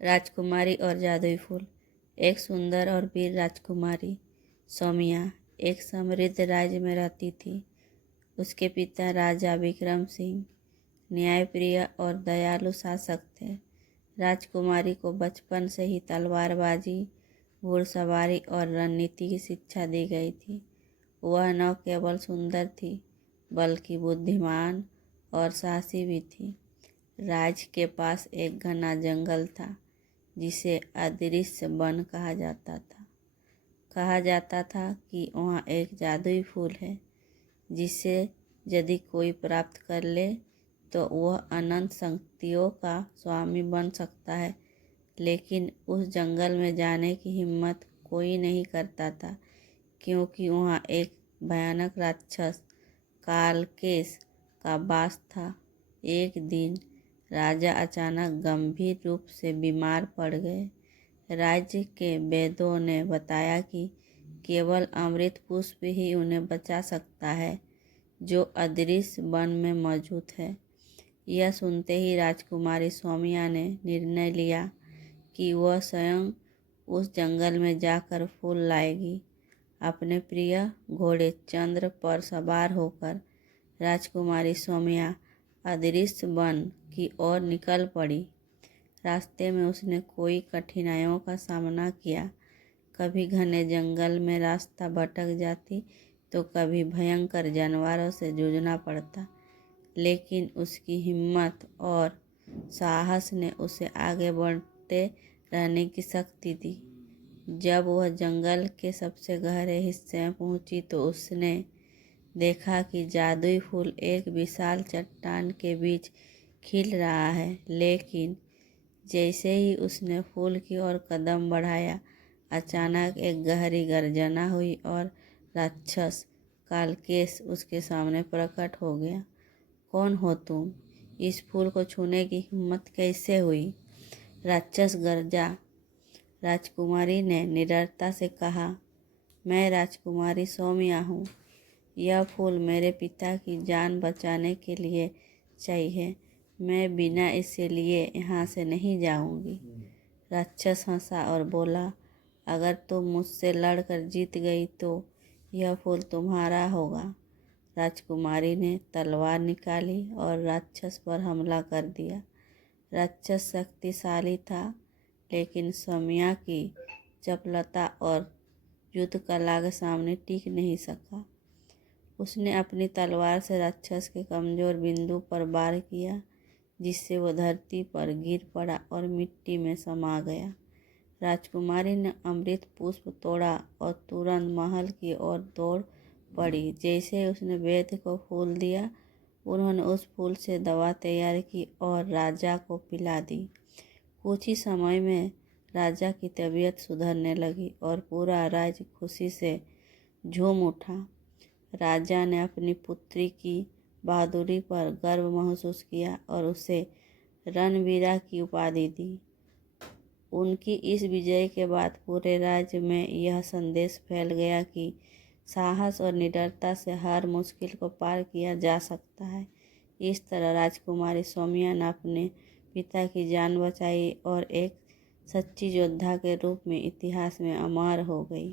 राजकुमारी और जादुई फूल। एक सुंदर और वीर राजकुमारी सौमिया एक समृद्ध राज्य में रहती थी। उसके पिता राजा विक्रम सिंह न्यायप्रिय और दयालु शासक थे। राजकुमारी को बचपन से ही तलवारबाजी, घुड़सवारी और रणनीति की शिक्षा दी गई थी। वह न केवल सुंदर थी बल्कि बुद्धिमान और साहसी भी थी। राज्य के पास एक घना जंगल था जिसे अदृश्य वन कहा जाता था। कहा जाता था कि वहाँ एक जादुई फूल है जिसे यदि कोई प्राप्त कर ले तो वह अनंत शक्तियों का स्वामी बन सकता है। लेकिन उस जंगल में जाने की हिम्मत कोई नहीं करता था क्योंकि वहाँ एक भयानक राक्षस कालकेश का वास था। एक दिन राजा अचानक गंभीर रूप से बीमार पड़ गए। राज्य के वैद्यों ने बताया कि केवल अमृत पुष्प ही उन्हें बचा सकता है जो अदृश्य वन में मौजूद है। यह सुनते ही राजकुमारी सौमिया ने निर्णय लिया कि वह स्वयं उस जंगल में जाकर फूल लाएगी। अपने प्रिय घोड़े चंद्र पर सवार होकर राजकुमारी सौमिया अदृश्य वन की ओर निकल पड़ी। रास्ते में उसने कई कठिनाइयों का सामना किया। कभी घने जंगल में रास्ता भटक जाती तो कभी भयंकर जानवरों से जूझना पड़ता। लेकिन उसकी हिम्मत और साहस ने उसे आगे बढ़ते रहने की शक्ति दी। जब वह जंगल के सबसे गहरे हिस्से में पहुंची तो उसने देखा कि जादुई फूल एक विशाल चट्टान के बीच खिल रहा है। लेकिन जैसे ही उसने फूल की ओर कदम बढ़ाया, अचानक एक गहरी गर्जना हुई और राक्षस कालकेश उसके सामने प्रकट हो गया। कौन हो तुम? इस फूल को छूने की हिम्मत कैसे हुई? राक्षस गरजा। राजकुमारी ने निडरता से कहा, मैं राजकुमारी सौमिया हूँ। यह फूल मेरे पिता की जान बचाने के लिए चाहिए। मैं बिना इसे लिए यहाँ से नहीं जाऊँगी। राक्षस हंसा और बोला, अगर तुम मुझसे लड़कर जीत गई तो यह फूल तुम्हारा होगा। राजकुमारी ने तलवार निकाली और राक्षस पर हमला कर दिया। राक्षस शक्तिशाली था लेकिन सौमिया की चपलता और युद्ध कला के सामने टिक नहीं सका। उसने अपनी तलवार से राक्षस के कमजोर बिंदु पर वार किया जिससे वह धरती पर गिर पड़ा और मिट्टी में समा गया। राजकुमारी ने अमृत पुष्प तोड़ा और तुरंत महल की ओर दौड़ पड़ी। जैसे उसने वैद्य को फूल दिया, उन्होंने उस फूल से दवा तैयार की और राजा को पिला दी। कुछ ही समय में राजा की तबीयत सुधरने लगी और पूरा राज्य खुशी से झूम उठा। राजा ने अपनी पुत्री की बहादुरी पर गर्व महसूस किया और उसे रणवीरा की उपाधि दी। उनकी इस विजय के बाद पूरे राज्य में यह संदेश फैल गया कि साहस और निडरता से हर मुश्किल को पार किया जा सकता है। इस तरह राजकुमारी सौमिया ने अपने पिता की जान बचाई और एक सच्ची योद्धा के रूप में इतिहास में अमर हो गई।